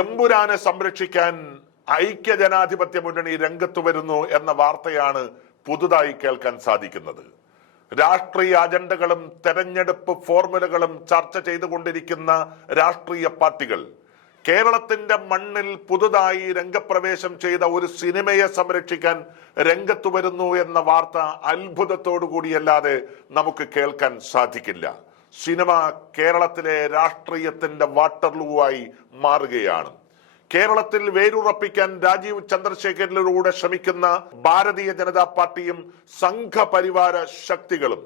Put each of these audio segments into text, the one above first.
എമ്പുരാനെ സംരക്ഷിക്കാൻ ഐക്യജനാധിപത്യ മുന്നണി രംഗത്ത് വരുന്നു എന്ന വാർത്തയാണ് പുതുതായി കേൾക്കാൻ സാധിക്കുന്നത്. രാഷ്ട്രീയ അജണ്ടകളും തെരഞ്ഞെടുപ്പ് ഫോർമുലകളും ചർച്ച ചെയ്തുകൊണ്ടിരിക്കുന്ന രാഷ്ട്രീയ പാർട്ടികൾ കേരളത്തിന്റെ മണ്ണിൽ പുതുതായി രംഗപ്രവേശം ചെയ്ത ഒരു സിനിമയെ സംരക്ഷിക്കാൻ രംഗത്തു വരുന്നു എന്ന വാർത്ത അത്ഭുതത്തോടു കൂടിയല്ലാതെ നമുക്ക് കേൾക്കാൻ സാധിക്കില്ല. സിനിമ കേരളത്തിലെ രാഷ്ട്രീയത്തിന്റെ വാട്ടർലൂവായി മാറുകയാണ്. കേരളത്തിൽ വേരുറപ്പിക്കാൻ രാജീവ് ചന്ദ്രശേഖരനിലൂടെ ശ്രമിക്കുന്ന ഭാരതീയ ജനതാ പാർട്ടിയും സംഘപരിവാര ശക്തികളും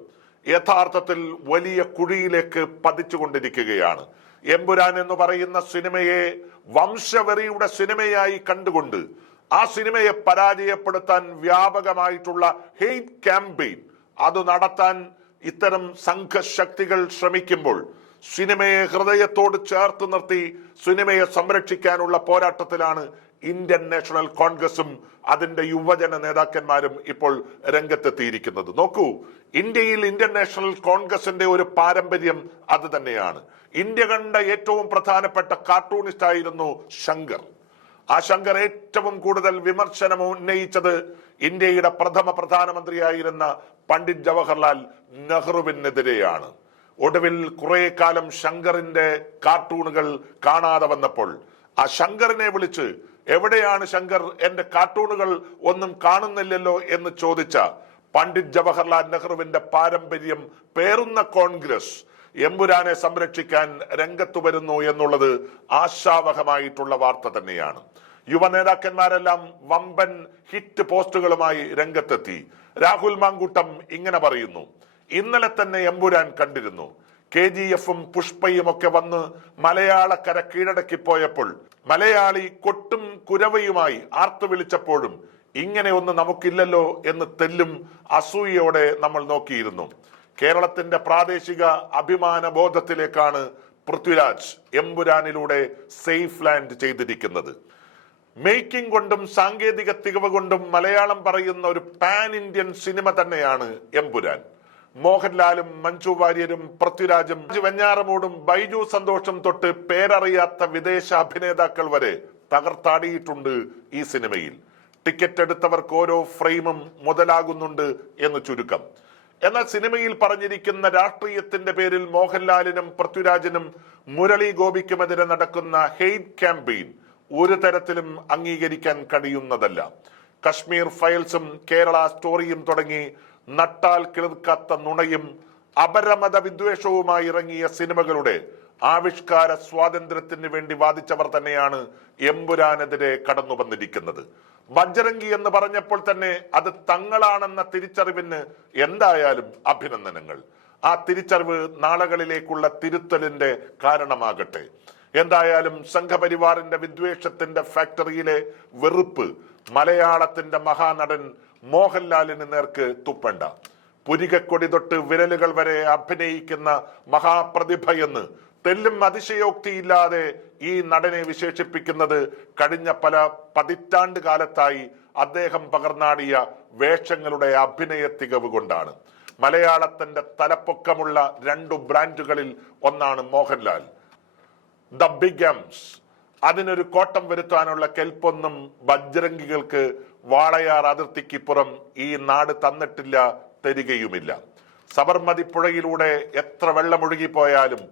യഥാർത്ഥത്തിൽ വലിയ കുഴിയിലേക്ക് പതിച്ചുകൊണ്ടിരിക്കുകയാണ്. എമ്പുരാൻ എന്ന് പറയുന്ന സിനിമയെ വംശവെറിയുടെ സിനിമയായി കണ്ടുകൊണ്ട് ആ സിനിമയെ പരാജയപ്പെടുത്താൻ വ്യാപകമായിട്ടുള്ള ഹെയ്റ്റ് ക്യാമ്പയിൻ അത് നടത്താൻ ഇത്തരം സംഘശക്തികൾ ശ്രമിക്കുമ്പോൾ സിനിമയെ ഹൃദയത്തോട് ചേർത്ത് നിർത്തി സിനിമയെ സംരക്ഷിക്കാനുള്ള പോരാട്ടത്തിലാണ് ഇന്ത്യൻ നാഷണൽ കോൺഗ്രസും അതിന്റെ യുവജന നേതാക്കന്മാരും ഇപ്പോൾ രംഗത്തെത്തിയിരിക്കുന്നത്. നോക്കൂ, ഇന്ത്യയിൽ ഇന്ത്യൻ നാഷണൽ കോൺഗ്രസിന്റെ ഒരു പാരമ്പര്യം അത് തന്നെയാണ്. ഇന്ത്യ കണ്ട ഏറ്റവും പ്രധാനപ്പെട്ട കാർട്ടൂണിസ്റ്റ് ആയിരുന്നു ശങ്കർ. ആ ശങ്കർ ഏറ്റവും കൂടുതൽ വിമർശനം ഉന്നയിച്ചത് ഇന്ത്യയുടെ പ്രഥമ പ്രധാനമന്ത്രിയായിരുന്ന പണ്ഡിറ്റ് ജവഹർലാൽ നെഹ്റുവിനെതിരെയാണ്. ഒടുവിൽ കുറെ കാലം ശങ്കറിന്റെ കാർട്ടൂണുകൾ കാണാതെ വന്നപ്പോൾ ആ ശങ്കറിനെ വിളിച്ച്, എവിടെയാണ് ശങ്കർ, എന്റെ കാർട്ടൂണുകൾ ഒന്നും കാണുന്നില്ലല്ലോ എന്ന് ചോദിച്ച പണ്ഡിറ്റ് ജവഹർലാൽ നെഹ്റുവിന്റെ പാരമ്പര്യം പേറുന്ന കോൺഗ്രസ് എമ്പുരാനെ സംരക്ഷിക്കാൻ രംഗത്തു വരുന്നു എന്നുള്ളത് ആശാവഹമായിട്ടുള്ള വാർത്ത തന്നെയാണ്. യുവ നേതാക്കന്മാരെല്ലാം വമ്പൻ ഹിറ്റ് പോസ്റ്റുകളുമായി രംഗത്തെത്തി. രാഹുൽ മാങ്കൂട്ടം ഇങ്ങനെ പറയുന്നു: ഇന്നലെ തന്നെ എമ്പുരാൻ കണ്ടിരുന്നു. KGF-ഉം പുഷ്പയും ഒക്കെ വന്ന് മലയാളക്കര കീഴടക്കിപ്പോയപ്പോൾ മലയാളി കൊട്ടും കുരവയുമായി ആർത്തു വിളിച്ചപ്പോഴും ഇങ്ങനെ ഒന്ന് നമുക്കില്ലല്ലോ എന്ന് തെല്ലും അസൂയയോടെ നമ്മൾ നോക്കിയിരുന്നു. കേരളത്തിന്റെ പ്രാദേശിക അഭിമാന ബോധത്തിലേക്കാണ് പൃഥ്വിരാജ് എമ്പുരാനിലൂടെ സേഫ് ലാൻഡ് ചെയ്തിരിക്കുന്നത്. മേക്കിംഗ് കൊണ്ടും സാങ്കേതിക തികവ് കൊണ്ടും മലയാളം പറയുന്ന ഒരു പാൻ ഇന്ത്യൻ സിനിമ തന്നെയാണ് എമ്പുരാൻ. മോഹൻലാലും മഞ്ജു വാര്യരും പൃഥ്വിരാജും വെഞ്ഞാറമൂടും ബൈജു സന്തോഷും തൊട്ട് പേരറിയാത്ത വിദേശ അഭിനേതാക്കൾ വരെ തകർത്താടിയിട്ടുണ്ട് ഈ സിനിമയിൽ. ടിക്കറ്റ് എടുത്തവർക്ക് ഓരോ ഫ്രെയിമും മുതലാകുന്നുണ്ട് എന്ന് ചുരുക്കം. എന്നാൽ സിനിമയിൽ പറഞ്ഞിരിക്കുന്ന രാഷ്ട്രീയത്തിന്റെ പേരിൽ മോഹൻലാലിനും പൃഥ്വിരാജിനും മുരളി ഗോപിക്കുമെതിരെ നടക്കുന്ന ഹെയ്റ്റ് ക്യാമ്പയിൻ ഒരു തരത്തിലും അംഗീകരിക്കാൻ കഴിയുന്നതല്ല. കശ്മീർ ഫയൽസും കേരള സ്റ്റോറിയും തുടങ്ങി നട്ടാൽ കിളിർക്കാത്ത നുണയും അപരമത വിദ്വേഷവുമായി ഇറങ്ങിയ സിനിമകളുടെ ആവിഷ്കാര സ്വാതന്ത്ര്യത്തിന് വേണ്ടി വാദിച്ചവർ തന്നെയാണ് എമ്പുരാനെതിരെ കടന്നു വന്നിരിക്കുന്നത്. ബജ്രംഗി എന്ന് പറഞ്ഞപ്പോൾ തന്നെ അത് തങ്ങളാണെന്ന തിരിച്ചറിവിന് എന്തായാലും അഭിനന്ദനങ്ങൾ. ആ തിരിച്ചറിവ് നാളുകളിലേക്കുള്ള തിരുത്തലിന്റെ കാരണമാകട്ടെ. എന്തായാലും സംഘപരിവാറിന്റെ വിദ്വേഷത്തിന്റെ ഫാക്ടറിയിലെ വെറുപ്പ് മലയാളത്തിന്റെ മഹാനടൻ മോഹൻലാലിന് നേർക്ക് തുപ്പണ്ട. പുരികക്കൊടി തൊട്ട് വിരലുകൾ വരെ അഭിനയിക്കുന്ന മഹാപ്രതിഭയെന്ന് തെല്ലും അതിശയോക്തിയില്ലാതെ ഈ നടനെ വിശേഷിപ്പിക്കുന്നത് കഴിഞ്ഞ പല പതിറ്റാണ്ട് കാലത്തായി അദ്ദേഹം പകർന്നാടിയ വേഷങ്ങളുടെ അഭിനയ തികവ് കൊണ്ടാണ്. മലയാളത്തിന്റെ തലപ്പൊക്കമുള്ള 2 ബ്രാൻഡുകളിൽ ഒന്നാണ് മോഹൻലാൽ. The big എംസ്. അതിനൊരു കോട്ടം വരുത്താനുള്ള കെൽപ്പൊന്നും ബജ്രംഗികൾക്ക് വാളയാർ അതിർത്തിക്കിപ്പുറം ഈ നാട് തന്നിട്ടില്ല, തരികയുമില്ല. സബർമതി പുഴയിലൂടെ എത്ര വെള്ളമൊഴുകിപ്പോയാലും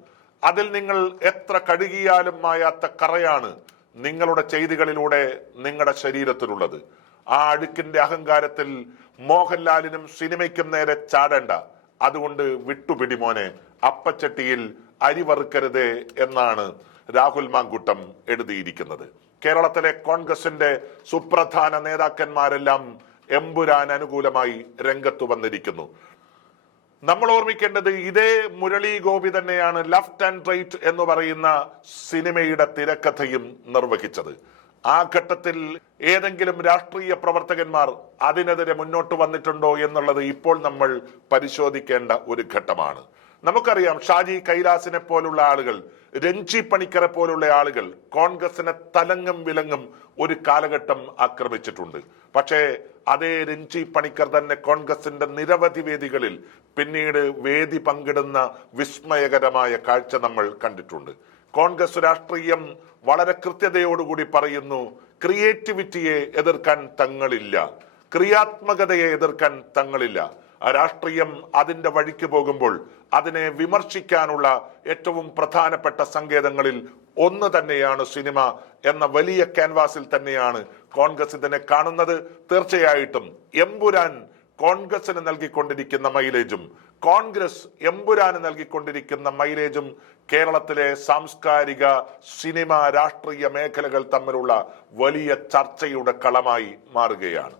അതിൽ നിങ്ങൾ എത്ര കഴുകിയാലും മായാത്ത കറയാണ് നിങ്ങളുടെ ചെയ്തികളിലൂടെ നിങ്ങളുടെ ശരീരത്തിലുള്ളത്. ആ അഴുക്കിന്റെ അഹങ്കാരത്തിൽ മോഹൻലാലിനും സിനിമയ്ക്കും നേരെ ചാടേണ്ട. അതുകൊണ്ട് വിട്ടുപിടി മോനെ, അപ്പച്ചട്ടിയിൽ അരി വറുക്കരുതേ എന്നാണ് രാഹുൽ മാങ്കൂട്ടം എഴുതിയിരിക്കുന്നത്. കേരളത്തിലെ കോൺഗ്രസിന്റെ സുപ്രധാന നേതാക്കന്മാരെല്ലാം എമ്പുരാൻ അനുകൂലമായി രംഗത്തു വന്നിരിക്കുന്നു. നമ്മൾ ഓർമ്മിക്കേണ്ടത് ഇതേ മുരളി ഗോപി തന്നെയാണ് ലെഫ്റ്റ് ആൻഡ് റൈറ്റ് എന്ന് പറയുന്ന സിനിമയുടെ തിരക്കഥയും നിർവഹിച്ചത്. ആ ഘട്ടത്തിൽ ഏതെങ്കിലും രാഷ്ട്രീയ പ്രവർത്തകന്മാർ അതിനെതിരെ മുന്നോട്ട് വന്നിട്ടുണ്ടോ എന്നുള്ളത് ഇപ്പോൾ നമ്മൾ പരിശോധിക്കേണ്ട ഒരു ഘട്ടമാണ്. നമുക്കറിയാം, ഷാജി കൈലാസിനെ പോലുള്ള ആളുകൾ, രഞ്ജി പണിക്കരെ പോലുള്ള ആളുകൾ കോൺഗ്രസിനെ തലങ്ങും വിലങ്ങും ഒരു കാലഘട്ടം ആക്രമിച്ചിട്ടുണ്ട്. പക്ഷേ അതേ രഞ്ജി പണിക്കർ തന്നെ കോൺഗ്രസിന്റെ നിരവധി വേദികളിൽ പിന്നീട് വേദി പങ്കിടുന്ന വിസ്മയകരമായ കാഴ്ച നമ്മൾ കണ്ടിട്ടുണ്ട്. കോൺഗ്രസ് രാഷ്ട്രീയം വളരെ കൃത്യതയോടുകൂടി പറയുന്നു, ക്രിയേറ്റിവിറ്റിയെ എതിർക്കാൻ തങ്ങളില്ല, ക്രിയാത്മകതയെ എതിർക്കാൻ തങ്ങളില്ല. രാഷ്ട്രീയം അതിന്റെ വഴിക്ക് പോകുമ്പോൾ അതിനെ വിമർശിക്കാനുള്ള ഏറ്റവും പ്രധാനപ്പെട്ട സങ്കേതങ്ങളിൽ ഒന്ന് തന്നെയാണ് സിനിമ എന്ന വലിയ ക്യാൻവാസിൽ തന്നെയാണ് കോൺഗ്രസ് ഇതിനെ കാണുന്നത്. തീർച്ചയായിട്ടും എമ്പുരാൻ കോൺഗ്രസിന് നൽകിക്കൊണ്ടിരിക്കുന്ന മൈലേജും കോൺഗ്രസ് എമ്പുരാന് നൽകിക്കൊണ്ടിരിക്കുന്ന മൈലേജും കേരളത്തിലെ സാംസ്കാരിക, സിനിമ, രാഷ്ട്രീയ മേഖലകൾ തമ്മിലുള്ള വലിയ ചർച്ചയുടെ കളമായി മാറുകയാണ്.